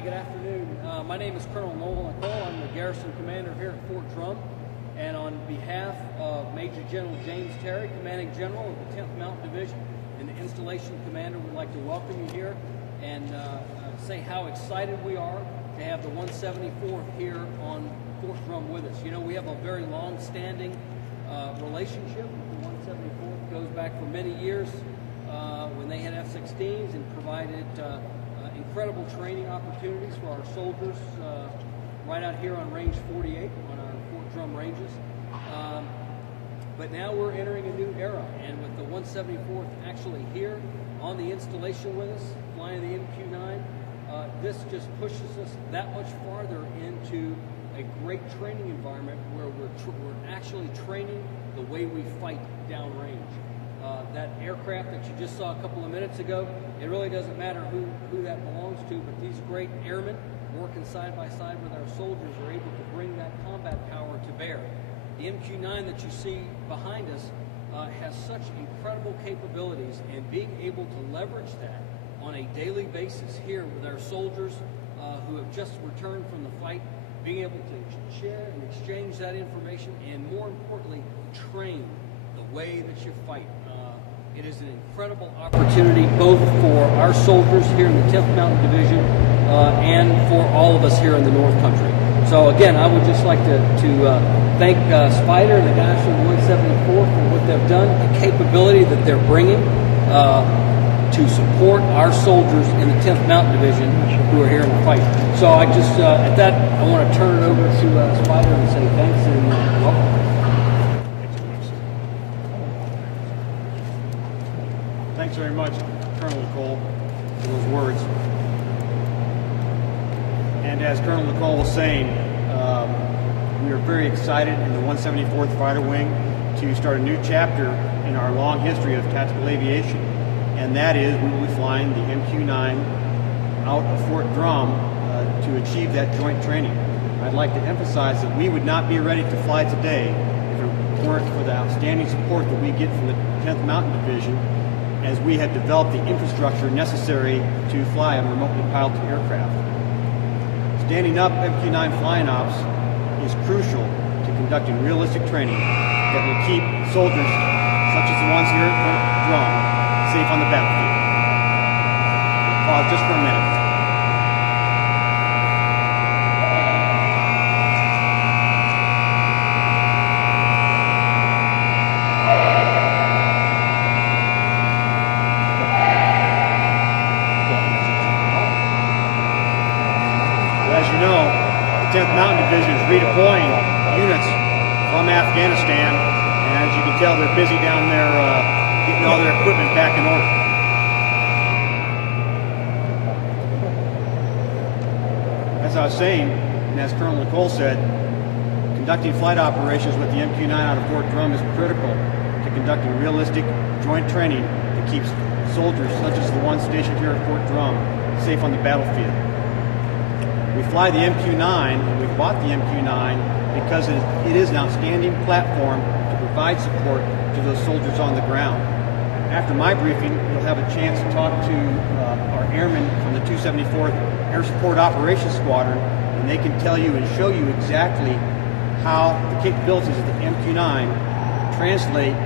Hi, good afternoon. My name is Colonel Noel Nicole. I'm the garrison commander here at Fort Drum. And on behalf of Major General James Terry, Commanding General of the 10th Mountain Division, and the installation commander, we'd like to welcome you here and say how excited we are to have the 174th here on Fort Drum with us. You know, we have a very long-standing relationship with the 174th. It goes back for many years when they had F-16s and provided incredible training opportunities for our soldiers right out here on Range 48 on our Fort Drum ranges. But now we're entering a new era, and with the 174th actually here on the installation with us, flying the MQ-9, this just pushes us that much farther into a great training environment where we're actually training the way we fight downrange. That aircraft that you just saw a couple of minutes ago, it really doesn't matter who that belongs to, but these great airmen working side by side with our soldiers are able to bring that combat power to bear. The MQ-9 that you see behind us has such incredible capabilities, and being able to leverage that on a daily basis here with our soldiers who have just returned from the fight, being able to share and exchange that information, and more importantly, train the way that you fight. It is an incredible opportunity both for our soldiers here in the 10th Mountain Division and for all of us here in the North Country. So again, I would just like to thank Spider and the guys from the 174th for what they've done, the capability that they're bringing to support our soldiers in the 10th Mountain Division who are here in the fight. So I just, at that, I want to turn it over to Spider and say thanks and welcome. Thanks very much, Colonel Nicole, for those words. And as Colonel Nicole was saying, we are very excited in the 174th Fighter Wing to start a new chapter in our long history of tactical aviation. And that is, we will be flying the MQ-9 out of Fort Drum to achieve that joint training. I'd like to emphasize that we would not be ready to fly today if it weren't for the outstanding support that we get from the 10th Mountain Division, as we have developed the infrastructure necessary to fly on remotely piloted aircraft. Standing up MQ-9 flying ops is crucial to conducting realistic training that will keep soldiers, such as the ones here at Fort Drum, safe on the battlefield. We'll pause just for a minute. As you know, the 10th Mountain Division is redeploying units from Afghanistan, and as you can tell, they're busy down there getting all their equipment back in order. As I was saying, and as Colonel Nicole said, conducting flight operations with the MQ-9 out of Fort Drum is critical to conducting realistic joint training that keeps soldiers, such as the ones stationed here at Fort Drum, safe on the battlefield. We fly the MQ-9, and we bought the MQ-9 because it is an outstanding platform to provide support to those soldiers on the ground. After my briefing, you'll have a chance to talk to our airmen from the 274th Air Support Operations Squadron, and they can tell you and show you exactly how the capabilities of the MQ-9 translate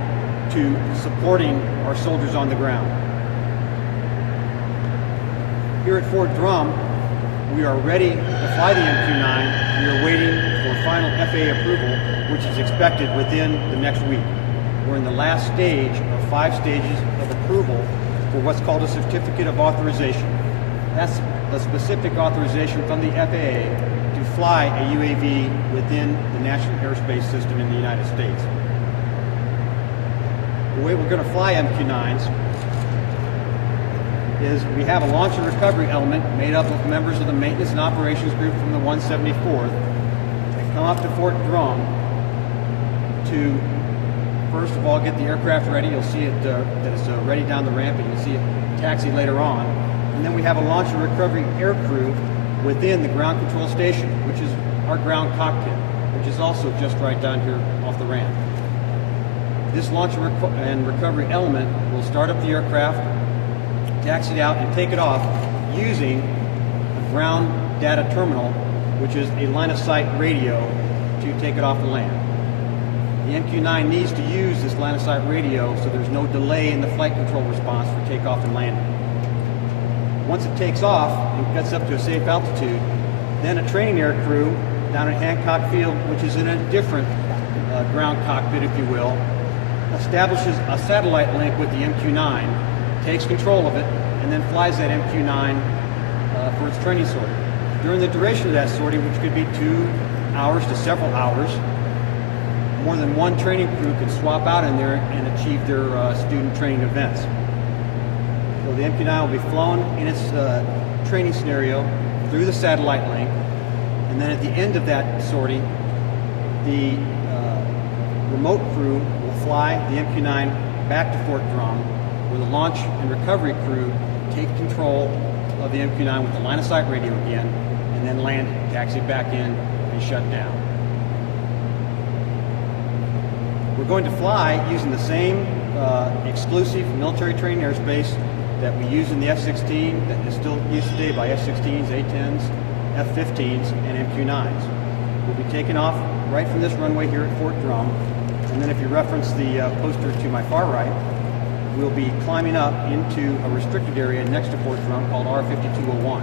to supporting our soldiers on the ground. Here at Fort Drum, we are ready to fly the MQ-9. We are waiting for final FAA approval, which is expected within the next week. We're in the last stage of 5 stages of approval for what's called a certificate of authorization. That's the specific authorization from the FAA to fly a UAV within the National Airspace System in the United States. The way we're going to fly MQ-9s is we have a launch and recovery element made up of members of the Maintenance and Operations Group from the 174th that come up to Fort Drum to, first of all, get the aircraft ready. You'll see it that it's ready down the ramp, and you'll see it taxi later on. And then we have a launch and recovery air crew within the ground control station, which is our ground cockpit, which is also just right down here off the ramp. This launch and recovery element will start up the aircraft, taxi it out, and take it off using a ground data terminal, which is a line-of-sight radio to take it off the land. The MQ-9 needs to use this line-of-sight radio so there's no delay in the flight control response for takeoff and landing. Once it takes off and gets up to a safe altitude, then a training air crew down at Hancock Field, which is in a different ground cockpit, if you will, establishes a satellite link with the MQ-9, takes control of it, and then flies that MQ-9 for its training sortie. During the duration of that sortie, which could be 2 hours to several hours, more than one training crew can swap out in there and achieve their student training events. So the MQ-9 will be flown in its training scenario through the satellite link, and then at the end of that sortie, the remote crew will fly the MQ-9 back to Fort Drum, where the launch and recovery crew take control of the MQ-9 with the line-of-sight radio again, and then land, taxi back in, and shut down. We're going to fly using the same exclusive military training airspace that we use in the F-16, that is still used today by F-16s, A-10s, F-15s, and MQ-9s. We'll be taking off right from this runway here at Fort Drum, and then if you reference the poster to my far right, we'll be climbing up into a restricted area next to Fort Drum called R-5201.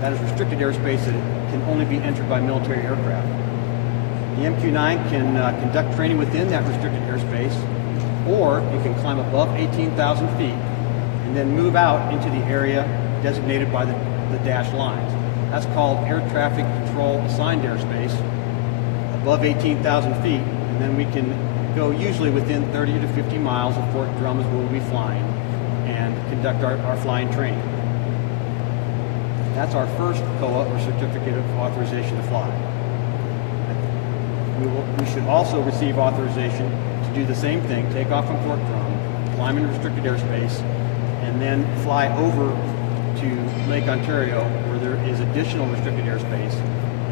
That is restricted airspace that can only be entered by military aircraft. The MQ-9 can conduct training within that restricted airspace, or it can climb above 18,000 feet and then move out into the area designated by the dashed lines. That's called air traffic control assigned airspace, above 18,000 feet, and then we can go usually within 30 to 50 miles of Fort Drum is where we'll be flying and conduct our flying training. That's our first COA, or Certificate of Authorization to Fly. We should also receive authorization to do the same thing, take off from Fort Drum, climb in restricted airspace, and then fly over to Lake Ontario, where there is additional restricted airspace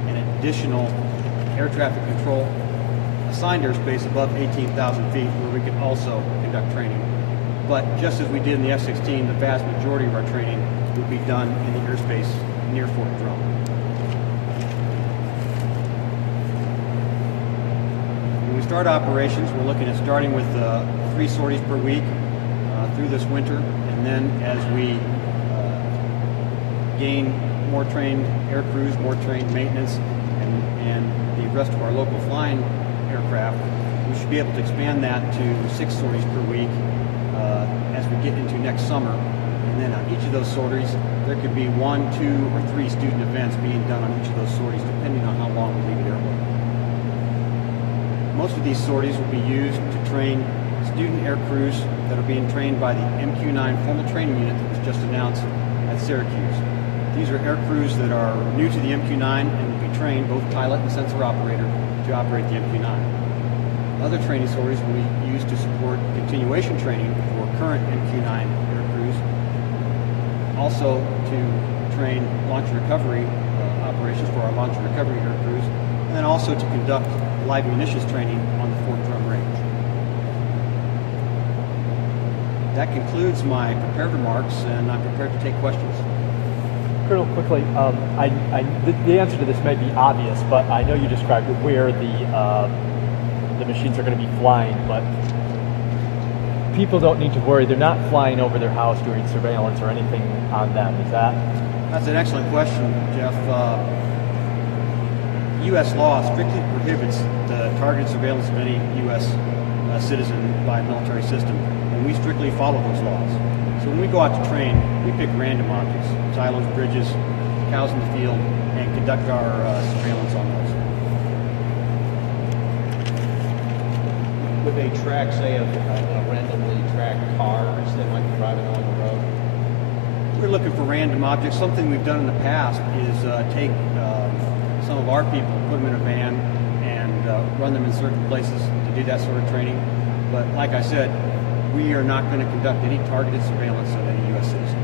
and additional air traffic control assigned airspace above 18,000 feet, where we can also conduct training. But just as we did in the F-16, the vast majority of our training will be done in the airspace near Fort Drum. When we start operations, we're looking at starting with 3 sorties per week through this winter, and then as we gain more trained air crews, more trained maintenance, and the rest of our local flying aircraft, we should be able to expand that to 6 sorties per week as we get into next summer. And then on each of those sorties, there could be 1, 2, or 3 student events being done on each of those sorties, depending on how long we leave it airborne. Most of these sorties will be used to train student air crews that are being trained by the MQ-9 formal training unit that was just announced at Syracuse. These are air crews that are new to the MQ-9 and will be trained, both pilot and sensor operator, to operate the MQ-9. Other training sorties will be used to support continuation training for current MQ-9 air crews, also to train launch and recovery operations for our launch and recovery air crews, and then also to conduct live munitions training on the Fort Drum range. That concludes my prepared remarks, and I'm prepared to take questions. Colonel, quickly, the answer to this may be obvious, but I know you described where the machines are going to be flying, but people don't need to worry. They're not flying over their house doing surveillance or anything on them, is that? That's an excellent question, Jeff. U.S. law strictly prohibits the targeted surveillance of any U.S. Citizen by a military system, and we strictly follow those laws. So when we go out to train, we pick random objects, silos, bridges, cows in the field, and conduct our surveillance on those. Would they track, say, a randomly tracked cars that might be driving along the road? We're looking for random objects. Something we've done in the past is take some of our people, put them in a van, and run them in certain places to do that sort of training. But like I said, we are not going to conduct any targeted surveillance of any U.S. citizen.